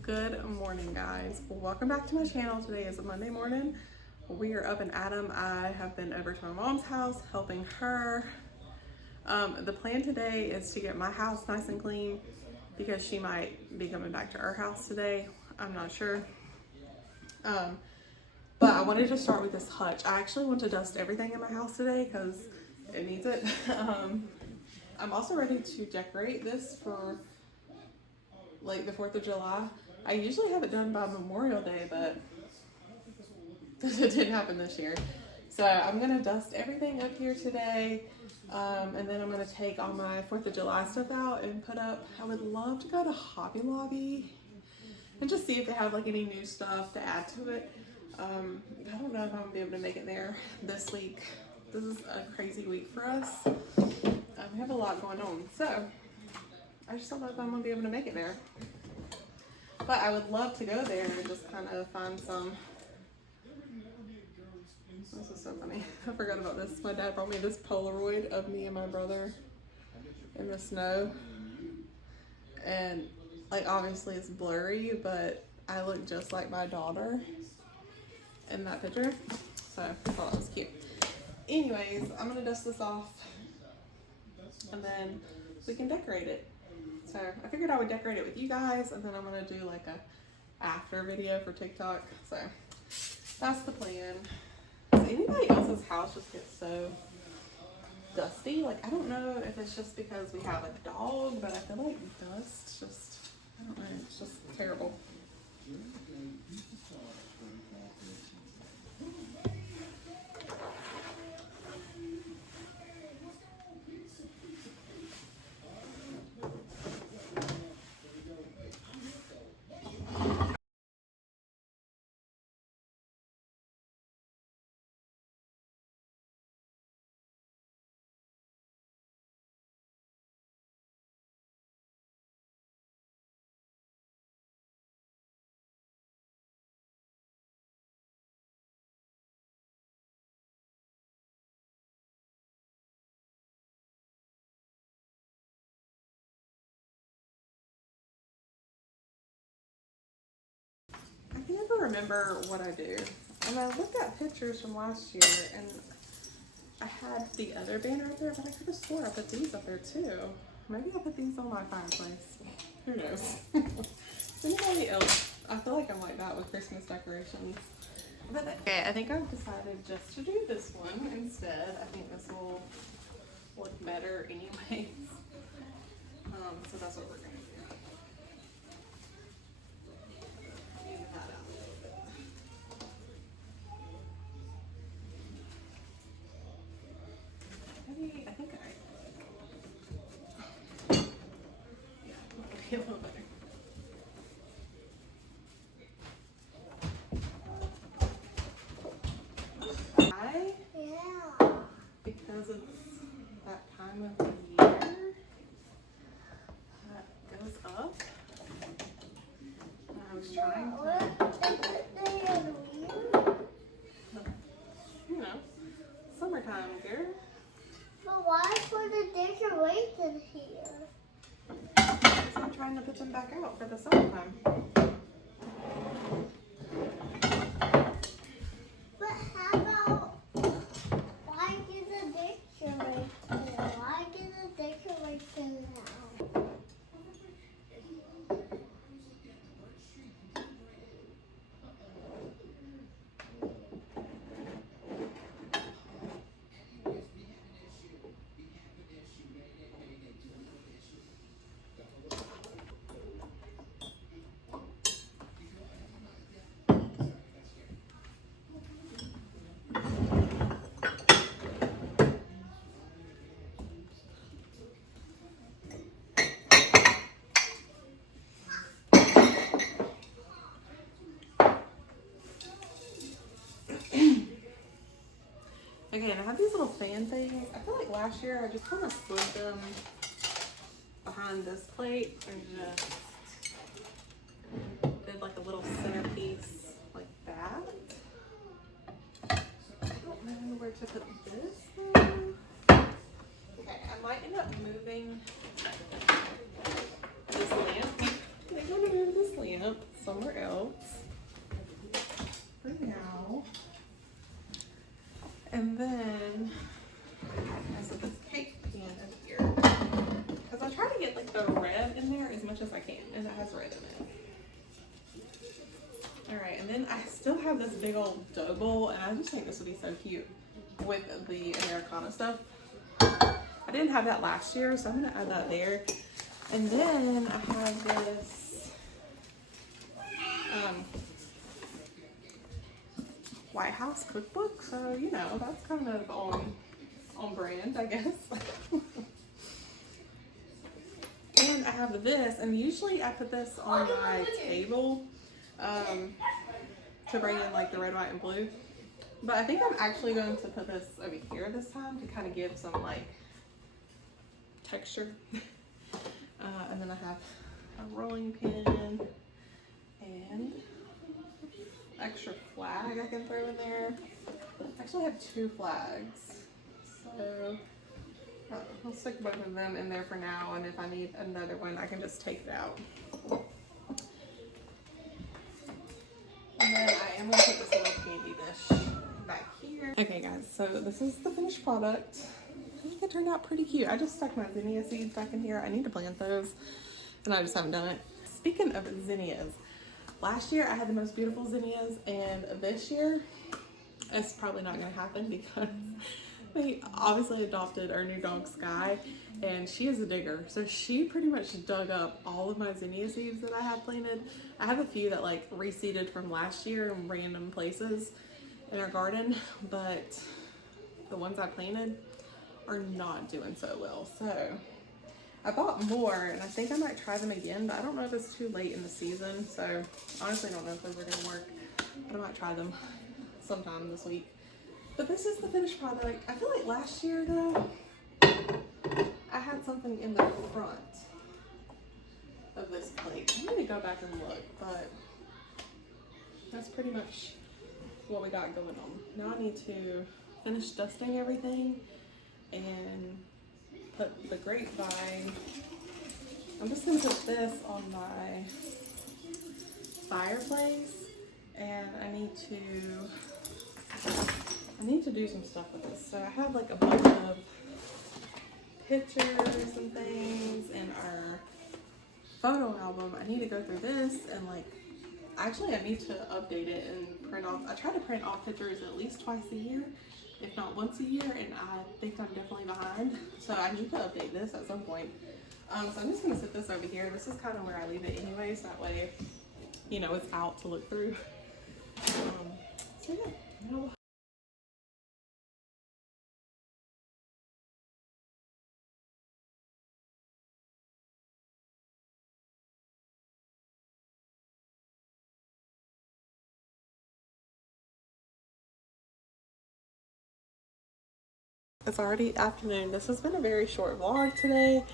Good morning, guys. Welcome back to my channel. Today is a Monday morning. We are up and at 'em. I have been over to my mom's house helping her. The plan today is to get my house nice and clean because she might be coming back to our house today. I'm not sure. But I wanted to start with this hutch. I actually want to dust everything in my house today because it needs it. I'm also ready to decorate this for like the 4th of July. I usually have it done by Memorial Day, but it didn't happen this year. So I'm gonna dust everything up here today. And then I'm gonna take all my 4th of July stuff out and put up. I would love to go to Hobby Lobby and just see if they have like any new stuff to add to it. I don't know if I'm gonna be able to make it there this week. This is a crazy week for us. We have a lot going on, so I just don't know if I'm gonna be able to make it there. But I would love to go there and just kind of find some. This is so funny. I forgot about this. My dad brought me this Polaroid of me and my brother in the snow. And like obviously it's blurry, but I look just like my daughter in that picture. So I thought it was cute. Anyways, I'm gonna dust this off and then we can decorate it. So I figured I would decorate it with you guys, and then I'm gonna do like a after video for TikTok. So that's the plan. Does anybody else's house just get so dusty? Like I don't know if it's just because we have a dog, but I feel like dust just, I don't know, it's just terrible. I can never remember what I do. And I looked at pictures from last year and I had the other banner up there, but I could have swore I put these up there too. Maybe I put these on my fireplace. Who knows? Anybody else? I feel like I'm like that with Christmas decorations. But okay, I think I've decided just to do this one instead. I think this will look better anyways. So that's what we're gonna do. Even that out a little bit. Maybe, I think yeah, it'll be a little better. Because it's that time of the year that goes up. And I was trying to, you know, summertime, girl. But why put the decorations here? Because I'm trying to put them back out for the summertime. But how about why get the decorations? Why get the decorations now? Okay, and I have these little fan things. I feel like last year I just kind of slid them behind this plate and just did like a little centerpiece like that. I don't know where to put this one. Okay, I might end up moving this lamp. I think I'm gonna move this lamp. somewhere else for now. And then I set this cake pan over here because I try to get like the red in there as much as I can, and it has red in it. All right, and then I still have this big old dough bowl, and I just think this would be so cute with the Americana stuff. I didn't have that last year, so I'm gonna add that there. And then I have this White House cookbook, so you know that's kind of on brand, I guess. And I have this, and usually I put this on my table to bring in like the red, white, and blue. But I think I'm actually going to put this over here this time to kind of give some like texture. And then I have a rolling pin and extra flag I can throw in there. I actually have 2 flags, so I'll stick both of them in there for now, and if I need another one I can just take it out. And then I am going to put this little candy dish back here. Okay guys, so this is the finished product. I think it turned out pretty cute. I just stuck my zinnia seeds back in here. I need to plant those, and I just haven't done it. Speaking of zinnias, last year I had the most beautiful zinnias, and this year it's probably not going to happen because we obviously adopted our new dog Sky, and she is a digger, so she pretty much dug up all of my zinnia seeds that I had planted. I have a few that like reseeded from last year in random places in our garden, but the ones I planted are not doing so well. So I bought more, and I think I might try them again, but I don't know if it's too late in the season, so honestly I don't know if those are going to work, but I might try them sometime this week. But this is the finished product. I feel like last year though, I had something in the front of this plate. I need to go back and look, but that's pretty much what we got going on. Now I need to finish dusting everything and put the grapevine. I'm just gonna put this on my fireplace, and I need to do some stuff with this. So I have like a bunch of pictures and things in our photo album. I need to go through this and like, actually I need to update it and print off. I try to print off pictures at least twice a year, if not once a year, and I think I'm definitely behind. So I need to update this at some point. So I'm just gonna sit this over here. This is kind of where I leave it anyways. That way, you know, it's out to look through. So yeah, it's already afternoon. This has been a very short vlog today.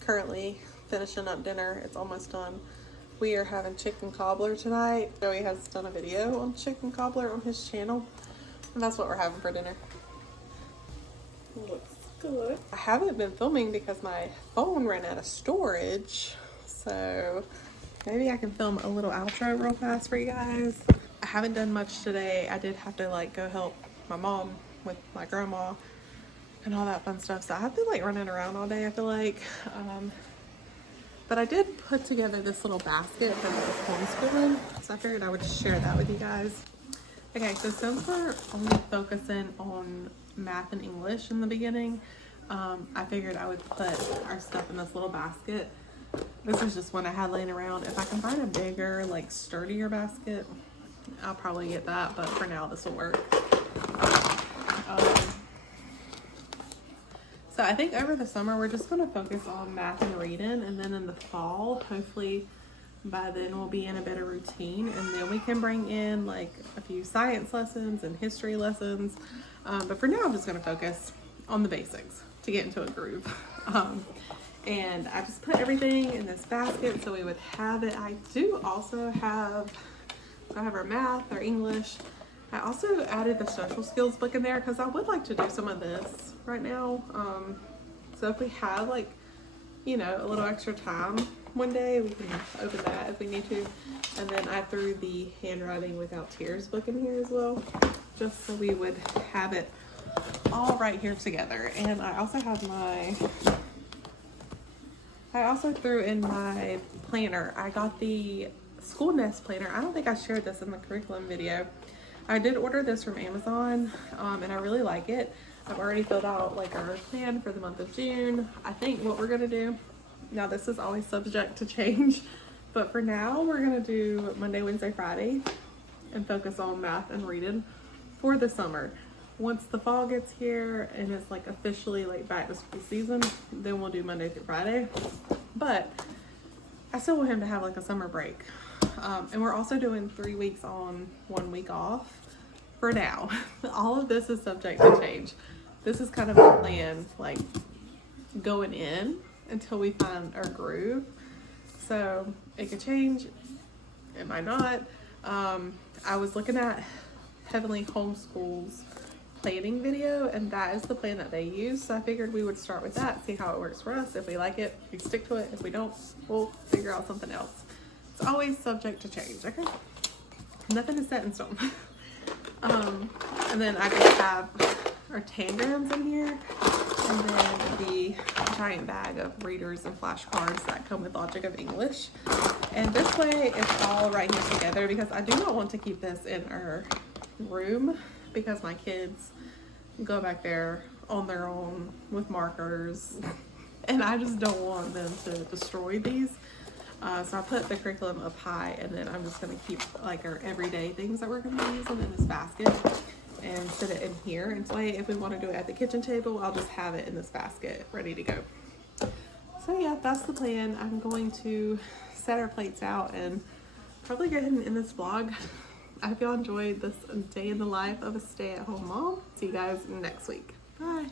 Currently finishing up dinner. It's almost done. We are having chicken cobbler tonight. Joey has done a video on chicken cobbler on his channel, and that's what we're having for dinner. Looks good. I haven't been filming because my phone ran out of storage, so maybe I can film a little outro real fast for you guys. I haven't done much today. I did have to like go help my mom with my grandma and all that fun stuff, so I've been like running around all day, I feel like. But I did put together this little basket for the homeschooling, so I figured I would share that with you guys. Okay, so since we're only focusing on math and English in the beginning, I figured I would put our stuff in this little basket. This is just one I had laying around. If I can find a bigger, like sturdier basket, I'll probably get that, but for now this will work. So I think over the summer we're just going to focus on math and reading, and then in the fall, hopefully by then we'll be in a better routine, and then we can bring in like a few science lessons and history lessons. But for now I'm just going to focus on the basics to get into a groove. And I just put everything in this basket so we would have it. I do also have, so I have our math, our English. I also added the social skills book in there because I would like to do some of this right now. So if we have like, you know, a little extra time, one day. We can open that if we need to. And then I threw the handwriting without tears book in here as well, just so we would have it all right here together. And I also have I also threw in my planner. I got the school nest planner. I don't think I shared this in the curriculum video. I did order this from Amazon, and I really like it. I've already filled out like our plan for the month of June. I think what we're gonna do, now this is always subject to change, but for now we're gonna do Monday, Wednesday, Friday and focus on math and reading for the summer. Once the fall gets here and it's like officially like back to school season, then we'll do Monday through Friday. But I still want him to have like a summer break. And we're also doing 3 weeks on, 1 week off for now. All of this is subject to change. This is kind of the plan, like going in until we find our groove. So it could change, it might not. I was looking at Heavenly Homeschool's planning video, and that is the plan that they use. So I figured we would start with that, see how it works for us. If we like it, we stick to it. If we don't, we'll figure out something else. It's always subject to change, okay? Nothing is set in stone. And then I just have our tangrams in here, and then the giant bag of readers and flashcards that come with Logic of English. And this way it's all right here together, because I do not want to keep this in our room, because my kids go back there on their own with markers, and I just don't want them to destroy these. So I put the curriculum up high, and then I'm just gonna keep like our everyday things that we're gonna be using in this basket and sit it in here. And so if we want to do it at the kitchen table, I'll just have it in this basket ready to go. So yeah, that's the plan. I'm going to set our plates out and probably go ahead and end this vlog. I hope y'all enjoyed this day in the life of a stay-at-home mom. See you guys next week. Bye.